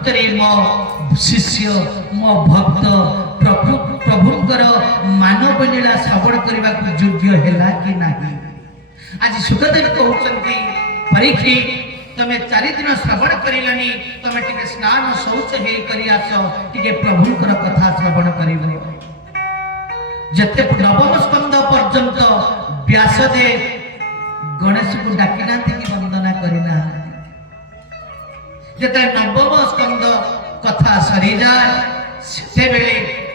प्रकृत में मो शिष्य मो भक्त प्रभुंकर मानव लीला श्रवण करने को योग्य है कि नहीं। आज सुखदेव कहते परीक्षित तमे 4 दिन श्रवण करलानी तमे टिके स्नान शौच हे करी आस टिके प्रभुंकर कथा श्रवण करिवो। जते नवम स्कंद पर्यंत व्यासदेव गणेश को डाकिना कि वंदना करिना। जते नवम स्कंद कथा सरी जाए से बेले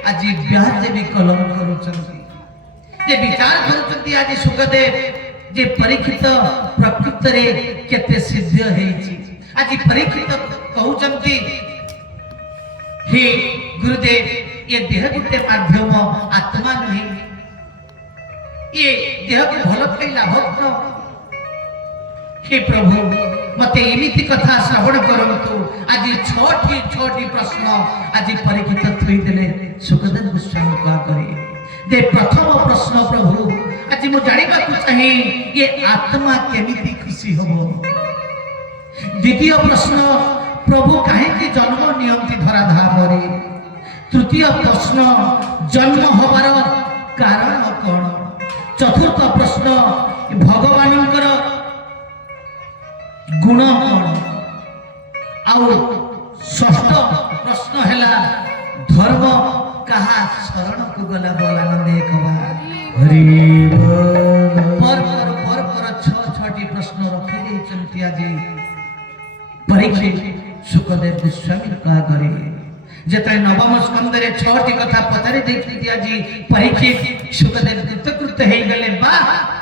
आज व्यास भी कलम करूचंती जे विचार करूचंती आज सुखदेव जे परीक्षित प्रकृत रे केते सिद्ध हेछि। आज परीक्षित कहउचंती हे गुरुदेव ये देह गुटे माध्यम आत्मा नहीं, ये देह को भल पाई लाभ न। हे प्रभु मते एमिति कथा श्रवण करंतु। आज 6टी प्रश्न आज परीक्षित थई देले सुखदेव गोस्वामी का करे दे। प्रथम प्रश्न प्रभु आज मु जानिबा को चाहे ये आत्मा केमिति खुशी होबो। द्वितीय प्रश्न प्रभु काहे कि जन्म नियंती धराधाम। तृतीय प्रश्न जन्म होबार कारण कौन। चतुर्थ प्रश्न भगवानंकर गुण कौन। आउ षष्ठ प्रश्न हैला धर्म कहा शरण को गला बोलानंदे कबा हरि पर 6टी प्रश्न रखी देचंती आज परीक्षित सुखदेव गोस्वामी का करे। जेते नवम स्कंद रे 6टी कथा पचारि देथि आज परीक्षित सुखदेव कृतकृत हे गले। बा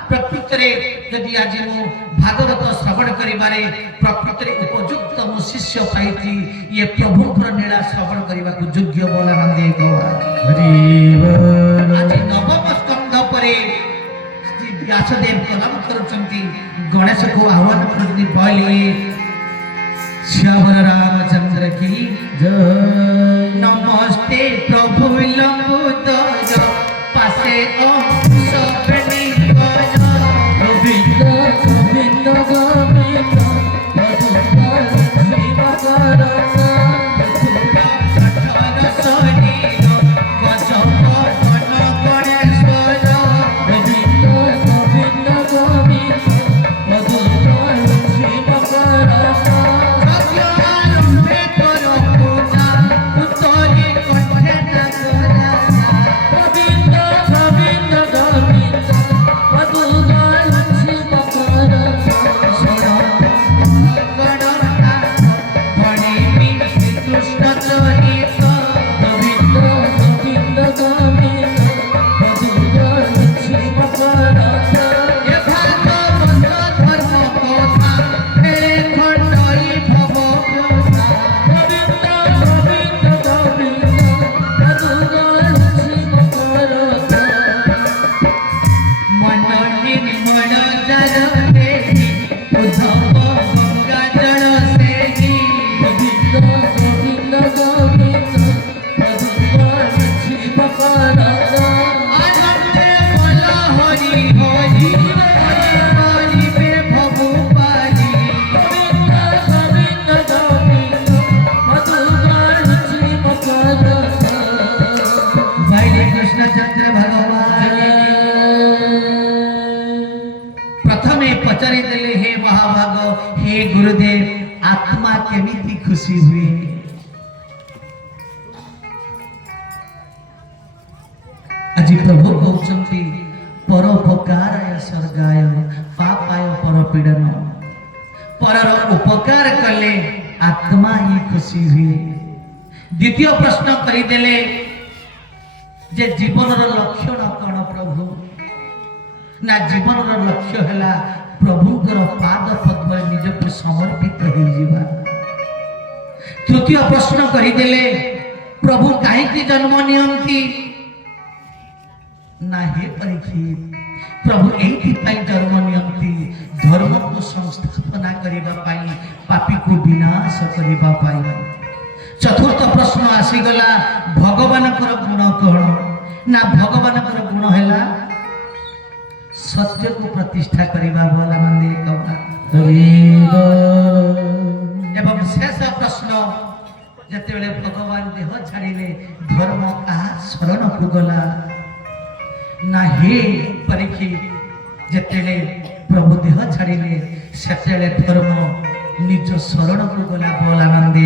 प्रकृत रे यदि आज मु भागवत श्रवण करिबारे प्रकृत रे उपयुक्त मु शिष्य पाइथि ये प्रभुकर लीला श्रवण करबा को योग्य बोला नंदे गवा हरि। आज नवम स्कंद परे आज व्यासदेव कलम करूचंती गणेश को आह्वान करनी बोली श्यावर रामचंद्र की जय। नमस्ते प्रभु लंबोदर पासे सपनी गोविंद गोविंद गोविंद गुरुदेव आत्मा केमिति खुशी हुए। आज प्रभु कहते परोपकाराय स्वर्गाय पापाय परपीड़न। परर उपकार कले आत्मा ही खुशी हुए। द्वितीय प्रश्न करदेले जे जीवन लक्षण कौन प्रभु ना जीवन लक्ष्य है प्रभुंकर पाद पद्म निज को समर्पित हो जिबा। तृतीय प्रश्न करदेले प्रभु कहीं जन्म नियंती ना हे परीक्षित प्रभु एइथि जन्म नियंती धर्म को संस्थापना करिबा पाई पापी को विनाश करिबा पाई। चतुर्थ प्रश्न आसीगला भगवान गुण कौन ना भगवान गुण है सत्य को प्रतिष्ठा करिबा भला मंदे कबा। एवं शेष प्रश्न ଯେତେବେଳେ ଭଗବାନ ଦେହ ଛାଡ଼ିଲେ ଧର୍ମ କାହା ଶରଣକୁ ଗଲା ନା ହେ ପରୀକ୍ଷୀ ଯେତେବେଳେ ପ୍ରଭୁ ଦେହ ଛାଡ଼ିଲେ ସେତେବେଳେ ଧର୍ମ ନିଜ ଶରଣକୁ ଗଲା ବୋଲ ଆନନ୍ଦେ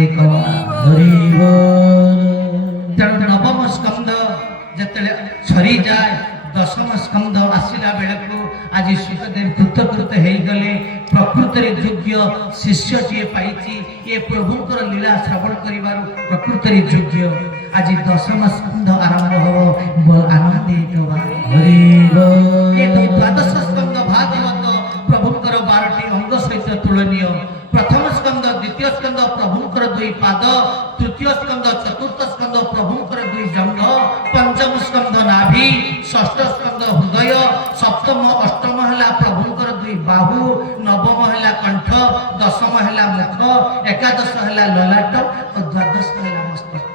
ତେଣୁ ନବମ ସ୍କନ୍ଧ ଯେତେବେଳେ ସରିଯାଏ ଦଶମ ସ୍କନ୍ଧ ଆସିଲା ବେଳକୁ ଆଜି ସୁଖଦେବ କୃତକୃତ ହେଇଗଲେ ପ୍ରକୃତରେ ଯୋଗ୍ୟ ଶିଷ୍ୟଟିଏ ପାଇଛି ଏ ପ୍ରଭୁଙ୍କର ଲୀଳା ଶ୍ରବଣ କରିବାରୁ ପ୍ରକୃତରେ ଯୋଗ୍ୟ ଆଜି ଦଶମ ସ୍କନ୍ଧ ଆରମ୍ଭ ହବ ବୋଲ ଆନନ୍ଦେ ଦ୍ୱାଦଶ ସ୍କନ୍ଧ ଭାଗବତ ପ୍ରଭୁଙ୍କର 12ଟି ଅଙ୍ଗ ସହିତ ତୁଳନୀୟ ପ୍ରଥମ ସ୍କନ୍ଧ ଦ୍ୱିତୀୟ ସ୍କନ୍ଧ ପ୍ରଭୁଙ୍କର 2 ପାଦ ତୃତୀୟ ସ୍କନ୍ଧ ଚତୁର୍ଥ ସ୍କନ୍ଧ ପ୍ରଭୁଙ୍କର 2 ଜଙ୍ଘ ପଞ୍ଚମ ସ୍କନ୍ଧ ନାଭି ଷଷ୍ଠ ସ୍କନ୍ଧ ହୃଦୟ ସପ୍ତମ ଅଷ୍ଟମ ହେଲା ପ୍ରଭୁଙ୍କର 2 ବାହୁ ନବମ ହେଲା କଣ୍ଠ ଦଶମ ହେଲା ମୁଖ ଏକାଦଶ ହେଲା ଲଲାଟ ଓ ଦ୍ୱାଦଶ ହେଲା ମସ୍ତକ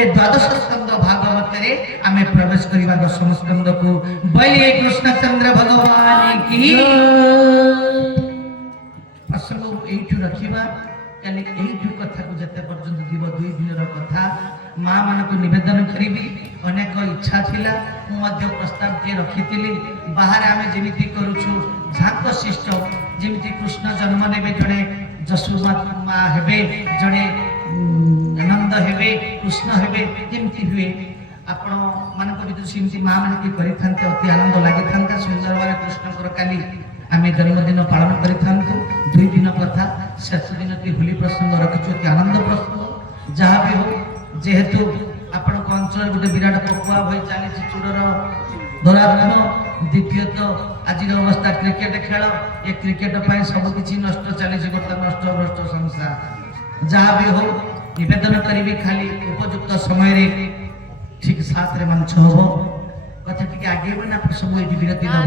ଏ ଦ୍ୱାଦଶ ସ୍କନ୍ଧ ଭାଗବତରେ ଆମେ ପ୍ରବେଶ କରିବା ଦଶମ ସ୍କନ୍ଧକୁ ବୈଲି କୃଷ୍ଣଚନ୍ଦ୍ର ଭଗବାନ କି ପ୍ରସଙ୍ଗ ଏଇଠୁ ରଖିବା କାଲି ଏଇଠୁ କଥାକୁ ଯେତେ ପର୍ଯ୍ୟନ୍ତ ଯିବ 2 ଦିନର କଥା ମା ମାନଙ୍କୁ ନିବେଦନ କରିବି ଅନେକ ଇଚ୍ଛା ଥିଲା ମୁଁ ମଧ୍ୟ ପ୍ରସ୍ତାବଟିଏ ରଖିଥିଲି ବାହାରେ ଆମେ ଯେମିତି କରୁଛୁ ଝାଙ୍କ ଶିଷ୍ଟ ଯେମିତି କୃଷ୍ଣ ଜନ୍ମ ନେବେ ଜଣେ ଯଶୋଦା ମା ହେବେ ଜଣେ ନନ୍ଦ ହେବେ କୃଷ୍ଣ ହେବେ ଯେମିତି ହୁଏ ଆପଣ ମାନଙ୍କ ଭିତରୁ ସେମିତି ମା ମାନେ କି କରିଥାନ୍ତେ ଅତି ଆନନ୍ଦ ଲାଗିଥାନ୍ତା ସୁନ୍ଦର ଭାବେ କୃଷ୍ଣଙ୍କର କାଲି ଆମେ ଜନ୍ମଦିନ ପାଳନ କରିଥାନ୍ତୁ 2 ଦିନ କଥା ଶେଷ ଦିନଟି ହୋଲି ପ୍ରସଙ୍ଗ ରଖିଛୁ ଅତି ଆନନ୍ଦ ପ୍ରସଙ୍ଗ ଯାହା ବି ହଉ ଯେହେତୁ ଆପଣଙ୍କ ଅଞ୍ଚଳରେ ଗୋଟେ ବିରାଟ ପକୁଆ ଭଳି ଚାଲିଛି ଚୋରର ଧରାଧାନ ଦ୍ୱିତୀୟତଃ ଆଜିର ଅବସ୍ଥା କ୍ରିକେଟ ଖେଳ ଏ କ୍ରିକେଟ ପାଇଁ ସବୁ କିଛି ନଷ୍ଟ ଚାଲିଛି ଗୋଟେ ନଷ୍ଟ ଭ୍ରଷ୍ଟ ସଂସାର ଯାହା ବି ହଉ ନିବେଦନ କରିବି ଖାଲି ଉପଯୁକ୍ତ ସମୟରେ ଠିକ 7ରେ ମଞ୍ଚ ହବ କଥା ଟିକେ ଆଗେଇବ ନା ସବୁ ଏଠି ବିରତି ଦେବ